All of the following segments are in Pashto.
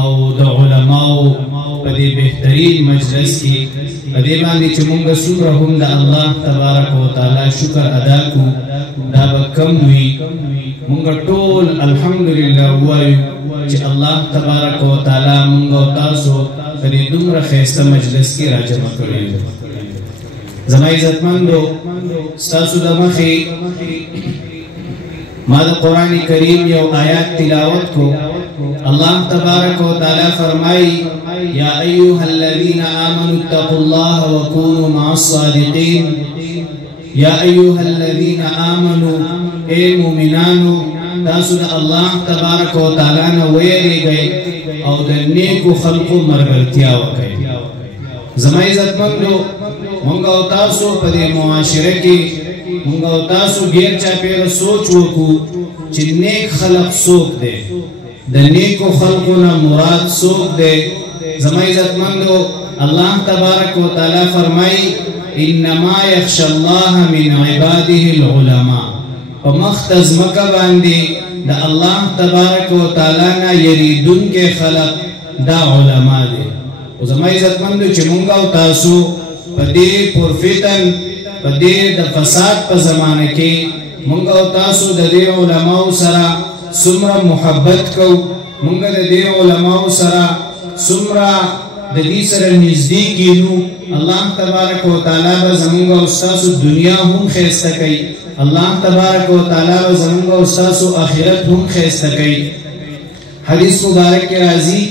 او د علماو په دې بهترین مجلس کې په دې باندې چې موږ څومره هم د الله تبارک وتعالى شکر ادا کوو دا به کم وي موږ ټول الحمدلله وایو چې الله تبارک وتعالى موږ او تاسو په دې دومره ښایسته مجلس کې راجمع کړي زما عزتمندو ستاسو د مخې ما د قرآن کریم یو آیات تلاوت کو الله تبارک وتعالى فرمائی یا ایها الذین آمنوا اتقوا الله وكونوا مع الصادقین یا ایها الذین آمنوا اے مومنانو تاسو د الله تبارک وتعالى نه ویریږئ او د نیکو خلقو ملګرتیا وکړئ زما عزتمندو موږ او تاسو په دې معاشره کې موږ او تاسو ډېر چاپېره سوچ وکړو چې نیک خلق څوک دی د نیکو خلقو نه مراد څوک دی زما عزتمندو الله تبارک وتعالى فرمایي انما یخشى الله من عباده العلماء په مختز مکه باندې د الله تبارک وتعالى نه یریدونکي خلق دا علما دي او زما عزتمندو چې موږ او تاسو په دې پرفتن په دې د فساد په زمانه کې موږ او تاسو د دې علماو سره څومره محبت کوو موږ د دې علماو سره څومره د دې سره نږدې کېنو الله تبارک وتعالى به زموږ او ستاسو دنیا هم ښایسته کوي الله تبارک وتعالى به زموږ او ستاسو آخرت هم ښایسته کوي حدیث مبارک کې راځي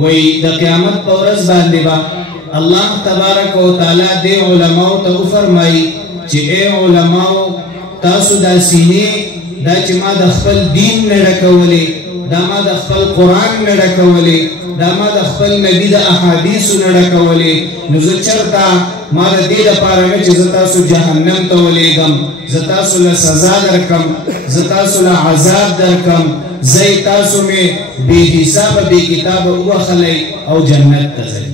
وایي د قیامت په ورځ باندې به الله تبارک وتعالى دې علماو ته وفرمایي چې اے علماو تاسو دا سینې دا چې ما د خپل دین نه ډکولې دا ما د خپل قرآن نه ډکولې دا ما د خپل نبی د احادیثو نه ډکولې نو زه چېرته ما د دې دپاره نه چې زه تاسو جهنم ته ولېږم زه تاسو له سزا درکم زه تاسو له عذاب درکم زه تاسو مې بې حسابه بې کتابه ووهلی او جنت ته ځئ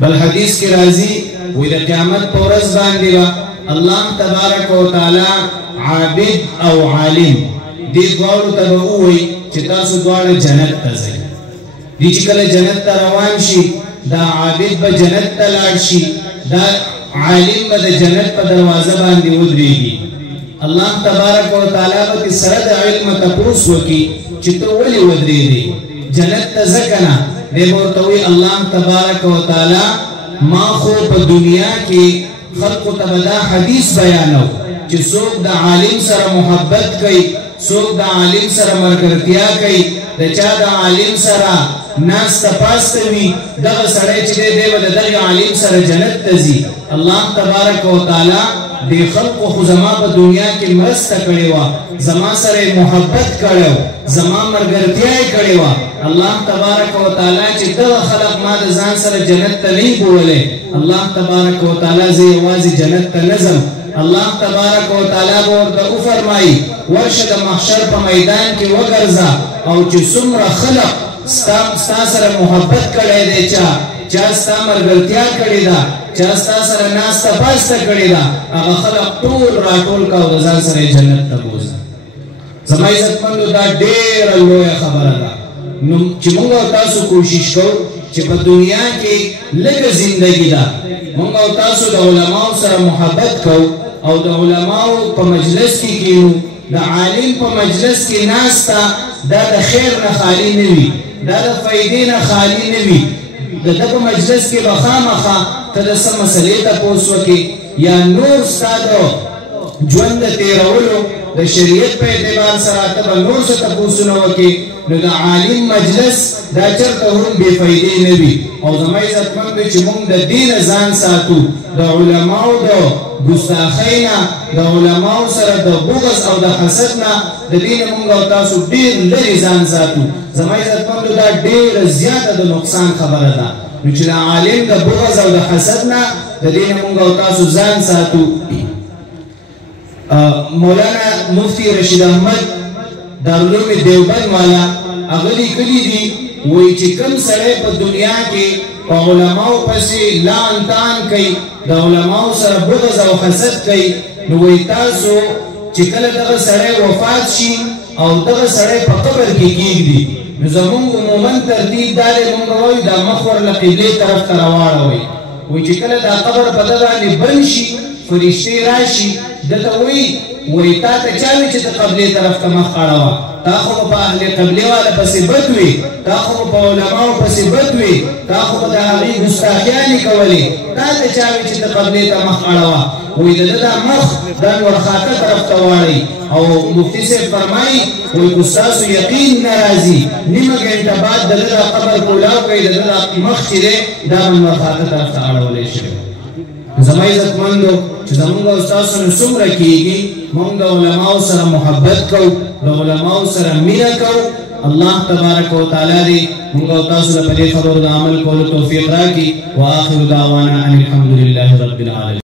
بل حدیث کې راځي وی د قیامت په ورځ باندې به الله تبارک وتعالى عابد او عالم دې دواړو ته به ووایي چې تاسو دواړه جنت ته ځئ دی چې کله جنت ته روان شي دا عابد به جنت ته لاړ شي دا عالم به د جنت په دروازه باندې ودرېږي الله تبارک وتعالى به سره د علم تپوس وکړي چې ته ولې ودرېدې جنت ته ځه که نه دی به ورته وایي الله تبارک وتعالى ما خو په دنیا کې خلقو ته به دا حدیث بیانو چې څوک د عالم سره محبت کوي څوک د عالم سره ملګرتیا کوي د چا د عالم سره ناسته پاسته وي دغه سړی چې دی به د دغه عالم سره جنت ته ځي الله تبارک وتعالى دې خلقو خو زما په دنیا کې مرسته کړې وه زما سره یې محبت کړی زما ملګرتیا یې کړې وه الله تبارک وتعالى چې دغه خلق ما د ځان سره جنت ته نه بولی الله تبارک وتعالى زه یوازې جنت ته نه ځم الله تبارک وتعالى به ورته وفرمایي ورشه د محشر په میدان کې وګرځه او چې څومره خلق ستا سره محبت کړی دی چا ستا ملګرتیا کړې ده چا ستا سره ناسته پاسته کړې ده هغه خلق ټول راټول که او د ځان سره یې جنت ته بوځه زما عزتمندو دا ډېره لویه خبره ده نو چې موږ او تاسو کوشش کوو چې په دنیا کې لږه زندګي ده موږ او تاسو د علماو سره محبت کوو او د علماو په مجلس کې کینو د عالم په مجلس کې ناسته دا د خیر نه خالی نه وي دا د فایدې نه خالی نه وي د ده په مجلس کې به خامخا ته د څه مسلې تپوس وکړې یا نور ستا د ژوند د تېرولو د شریعت په اعتبار سره ته به نور څه تپوسونه وکړې نو د عالم مجلس دا چېرته هم بې فایدې نه وي او زما عزتمندو چې موږ د دې نه ځان ساتو د علماو د ګستاخۍ نه د علماو سره د بغض او د حسد نه د دې نه موږ او تاسو ډېر لرې ځان ساتو زما عزتمندو دا ډېره زیاته د نقصان خبره ده نو چې د عالم د بغض او د حسد نه د دې نه موږ او تاسو ځان ساتو مولانا مفتی رشید احمد دارالعلوم دیوبند والا هغه لیکلي دي وایي چې کوم سړی په دنیا کې په علماو پسې لعن طعن کوي د علماو سره بغض او حسد کوي نو وایي تاسو چې کله دغه سړی وفات شي او دغه سړی په قبر کې کېږدي نو زمونږ عموما ترتیب دا دی مونږ وایو دا مخ ورله قبلې طرف ته راواړوئ وایي چې کله دا قبر په ده باندې بند شي فرشتې راشي دته وایي تا ته چا وي چې د قبلې طرف ته مخ اړوه تا خو په اهل قبلې والا پسې بد وي تا خو په علماو پسې بد وي تا خو د هغې ګستاخیانې کولې تا ته چا وي چې د قبلې ته مخ اړوه وایي د ده دا مخ دا ورخاته طرف ته واړئ او مفتي صاحب فرمایي وایي که ستاسو یقین نه راځي نیمه ګنټه بعد د ده دا قبر کولاو کوئ د ده دا مخ چې دی دا به ورخاته طرف ته اړولی شوی زما عزتمندو چې زمونږ او ستاسو نه څومره کېږي مونږ د علماو سره محبت کوو د علماو سره مینه کوو الله تبارک وتعالی دې مونږ او تاسو له په دې خبرو د عمل کولو توفیق راکړي واخر دعوانا ان الحمد لله رب العالمین